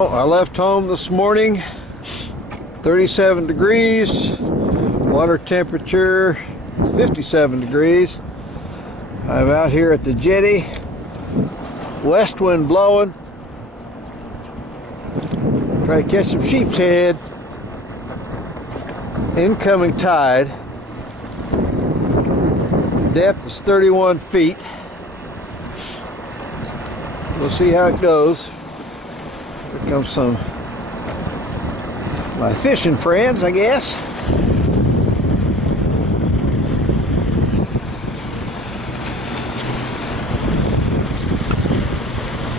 I left home this morning, 37 degrees, water temperature 57 degrees. I'm out here at the jetty, west wind blowing, try to catch some sheepshead. Incoming tide, depth is 31 feet. We'll see how it goes. Here comes some my fishing friends, I guess.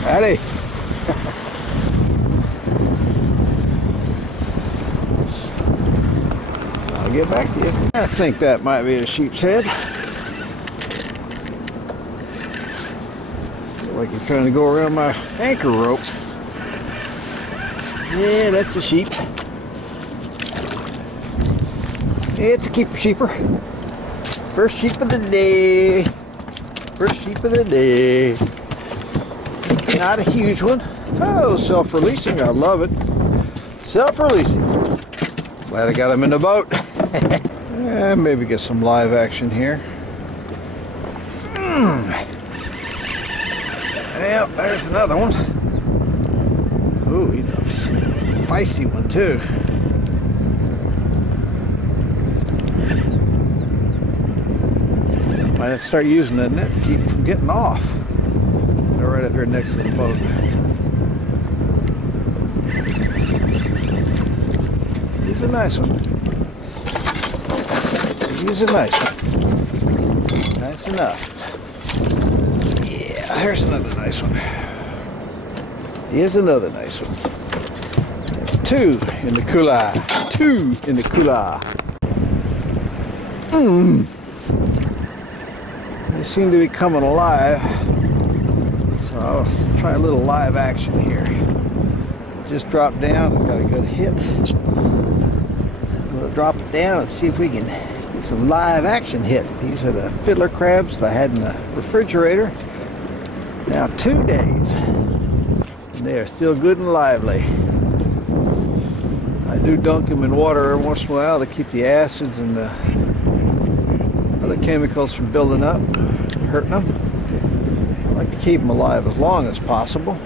Howdy. I'll get back to you. I think that might be a sheepshead. Feel like you're trying to go around my anchor rope. Yeah, that's a sheep. It's a keeper sheeper. First sheep of the day. First sheep of the day. Not a huge one. Oh, self-releasing. I love it. Self-releasing. Glad I got him in the boat. Maybe get some live action here. Yep, there's another one. Ooh, he's a feisty one too. Might have to start using that net to keep from getting off. They're right up here next to the boat. He's a nice one. He's a nice one. That's enough. Yeah, there's another nice one. Here's another nice one. That's two in the cooler. Two in the cooler. They seem to be coming alive. So I'll try a little live action here. Just dropped down. I've got a good hit. We'll drop it down and see if we can get some live action hit. These are the fiddler crabs that I had in the refrigerator. Now 2 days. And they are still good and lively. I do dunk them in water every once in a while to keep the acids and the other chemicals from building up, hurting them. I like to keep them alive as long as possible.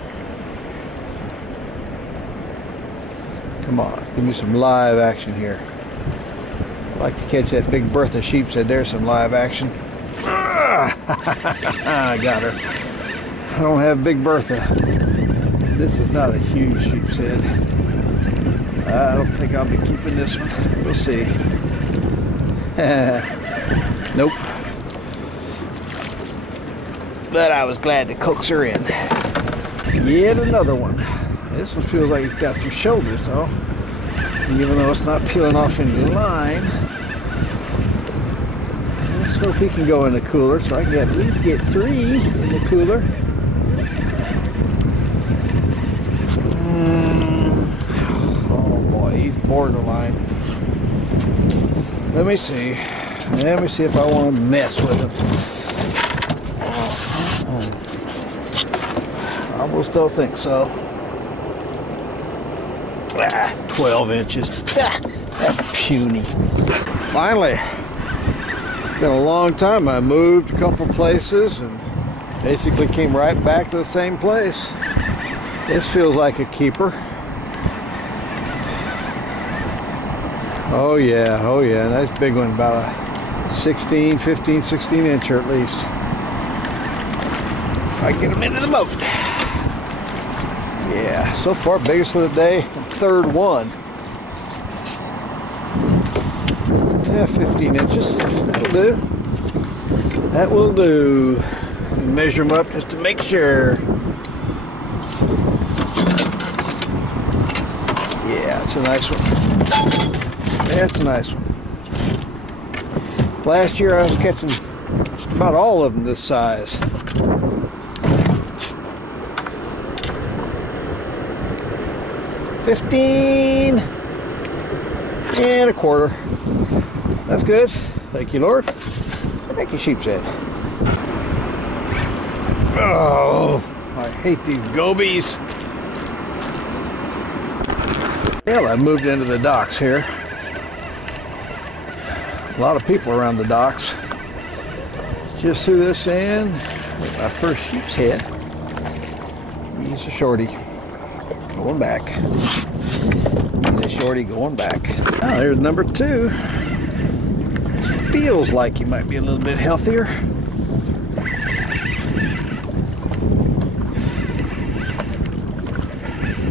Come on, give me some live action here. I like to catch that big Bertha sheepshead. There's some live action. I got her. I don't have big Bertha. This is not a huge sheepshead. I don't think I'll be keeping this one. We'll see. Nope. But I was glad to coax her in. Yet another one. This one feels like it's got some shoulders though. Even though it's not peeling off any line. Let's hope he can go in the cooler so I can at least get 3 in the cooler. Oh boy, he's borderline. Let me see. Let me see if I want to mess with him. I almost don't think so. 12 inches. That's puny. Finally. It's been a long time. I moved a couple places and basically came right back to the same place. This feels like a keeper. Oh yeah, nice big one, about a 15, 16 incher at least. If I get him into the boat. Yeah, so far biggest of the day, third one. Yeah, 15 inches, that'll do. That will do. Measure them up just to make sure. Yeah, it's a nice one. That's a nice one. Last year I was catching just about all of them this size. 15 and a quarter. That's good. Thank you, Lord. Thank you, Sheepshead. Oh, I hate these gobies. Well, I moved into the docks here. A lot of people around the docks. Just threw this in with my first sheep's head. He's a shorty. Going back. He's a shorty going back. Oh, there's number 2. Feels like he might be a little bit healthier.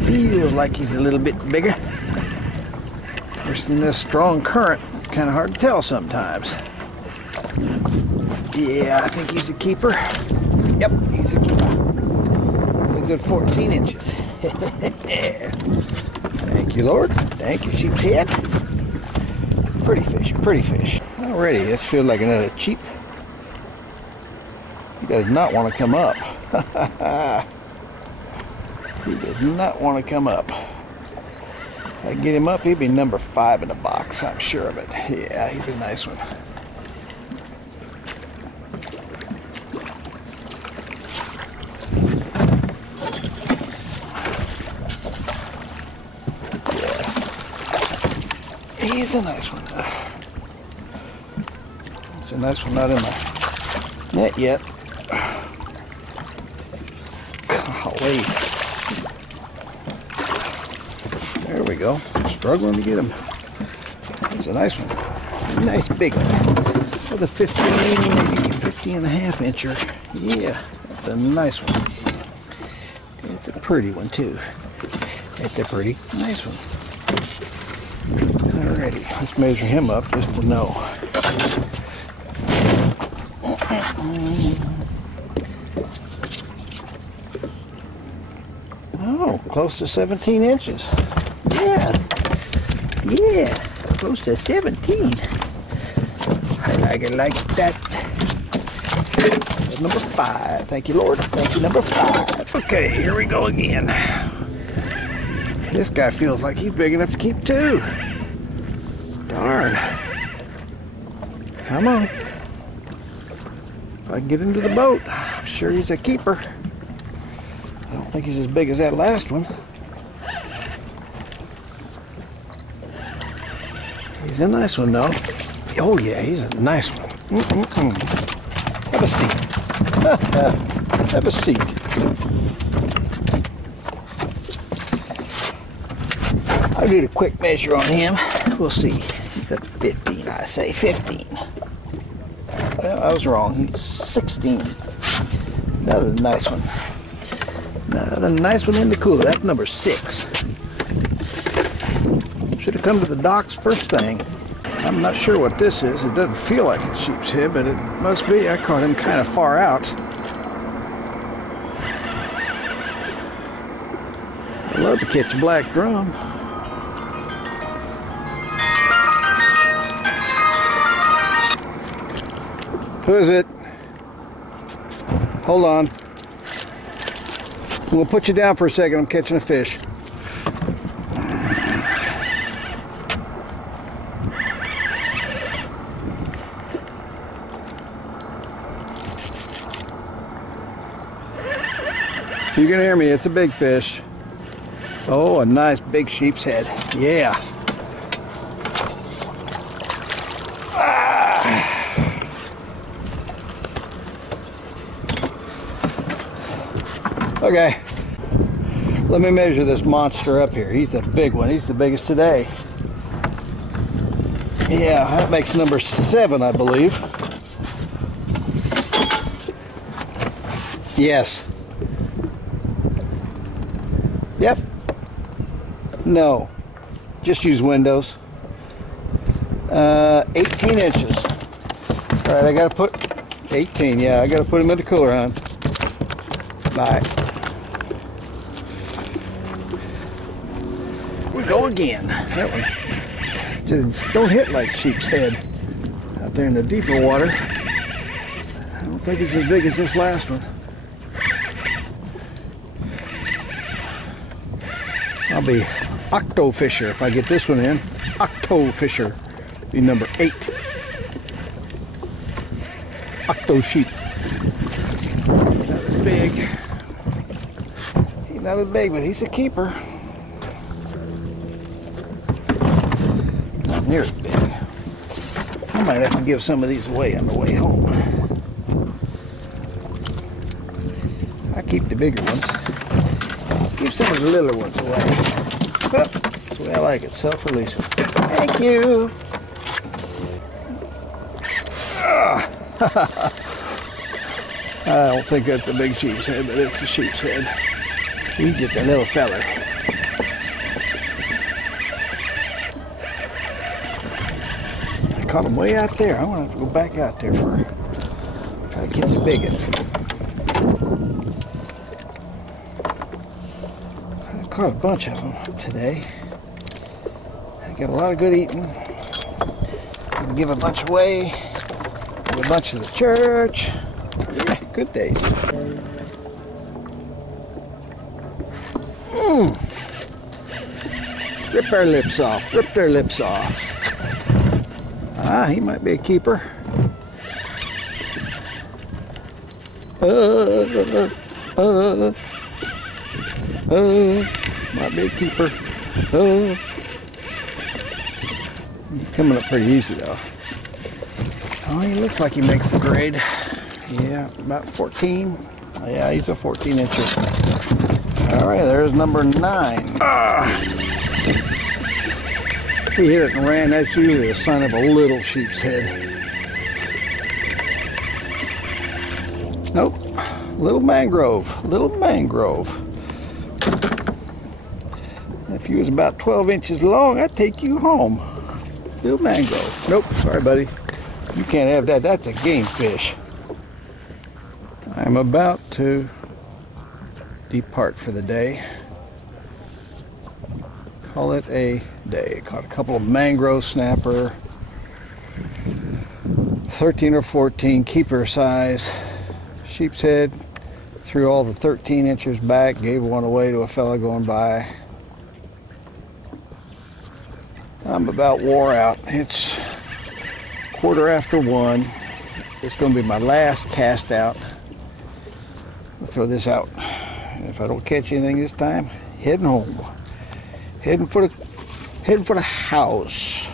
Feels like he's a little bit bigger. First in this strong current, it's kind of hard to tell sometimes. Yeah, I think he's a keeper. Yep, he's a keeper. He's a good 14 inches. Thank you, Lord. Thank you, Sheepshead. Pretty fish, pretty fish. Already, this feels like another cheap. He does not want to come up. He does not want to come up. If I get him up, he'd be number 5 in the box. I'm sure of it. Yeah, he's a nice one. Yeah. He's a nice one. It's a nice one, not in my net yet. Golly. There we go. Struggling to get him. It's a nice one. A nice big one. With a 15, maybe 15 and a half incher. Yeah, that's a nice one. It's a pretty one too. It's a pretty nice one. Alrighty, let's measure him up just to know. Oh, close to 17 inches. Yeah, close to 17. I like it like that. Number 5. Thank you, Lord. Thank you, number 5. Okay, here we go again. This guy feels like he's big enough to keep 2. Darn. Come on. If I can get into the boat, I'm sure he's a keeper. I don't think he's as big as that last one. He's a nice one, though. Oh, yeah, he's a nice one. Have a seat. Have a seat. I'll do a quick measure on him. We'll see. He's at 15, I say 15. Well, I was wrong. He's 16. Another nice one. Another nice one in the cooler. That's number 6. Should have come to the docks first thing. I'm not sure what this is. It doesn't feel like a sheep's head, but it must be. I caught him kind of far out. I'd love to catch a black drum. Who is it? Hold on. We'll put you down for a second. I'm catching a fish. You can hear me. It's a big fish. Oh, a nice big sheep's head. Yeah. Okay, let me measure this monster up here. He's a big one. He's the biggest today. Yeah, that makes number 7, I believe. Yes. Yep. No. Just use Windows. 18 inches. All right, I gotta put 18. Yeah, I gotta put him in the cooler, hon. Bye. We go again. That one just don't hit like sheep's head out there in the deeper water. I don't think it's as big as this last one. I'll be octo fisher if I get this one in. Octo fisher be number 8. Octo sheep. Not as big. He's not as big, but he's a keeper. near as big. I might have to give some of these away on the way home. I keep the bigger ones. Give some of the littler ones away. Oh, that's the way I like it, self-releasing. Thank you. I don't think that's a big sheep's head, but it's a sheep's head. He's just a little feller. I caught him way out there. I'm gonna have to go back out there for try to get the big one. I caught a bunch of them today. I got a lot of good eating. I'm give a bunch away. Give a bunch to the church. Yeah, good day. Rip their lips off. Rip their lips off. Ah, he might be a keeper. Might be a keeper. Coming up pretty easy though. Oh, he looks like he makes the grade. Yeah, about 14. Yeah, he's a 14 incher. All right, there's number 9. Ah! If he hit it and ran, that's usually a sign of a little sheep's head. Nope, little mangrove, little mangrove. If he was about 12 inches long, I'd take you home. Little mangrove. Nope, sorry buddy. You can't have that, that's a game fish. I'm about to depart for the day. Call it a day. Caught a couple of mangrove snapper, 13 or 14 keeper size sheep's head. Threw all the 13 inches back, gave one away to a fella going by. I'm about wore out. It's 1:15. It's going to be my last cast out. I'll throw this out. If I don't catch anything this time, heading home. Heading for the house.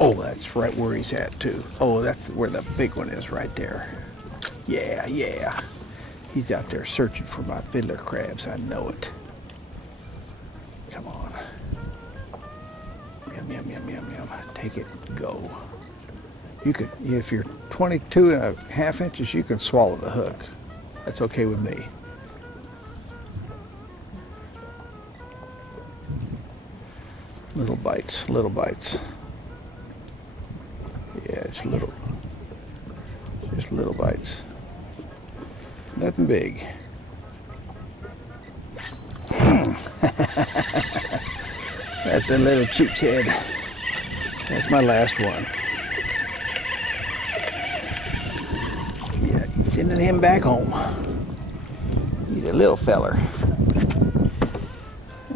Oh, that's right where he's at too. Oh, that's where the big one is right there. Yeah, yeah. He's out there searching for my fiddler crabs. I know it. Come on. Yum, yum, yum, yum, yum. Take it, go. You could, if you're 22.5 inches, you can swallow the hook. That's okay with me. Little bites, little bites. Yeah, it's little. Just little bites. Nothing big. That's a little sheepshead. That's my last one. Yeah, sending him back home. He's a little feller.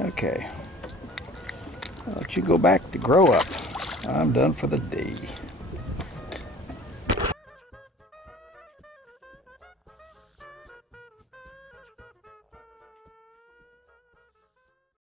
Okay. I'll let you go back to grow up. I'm done for the day.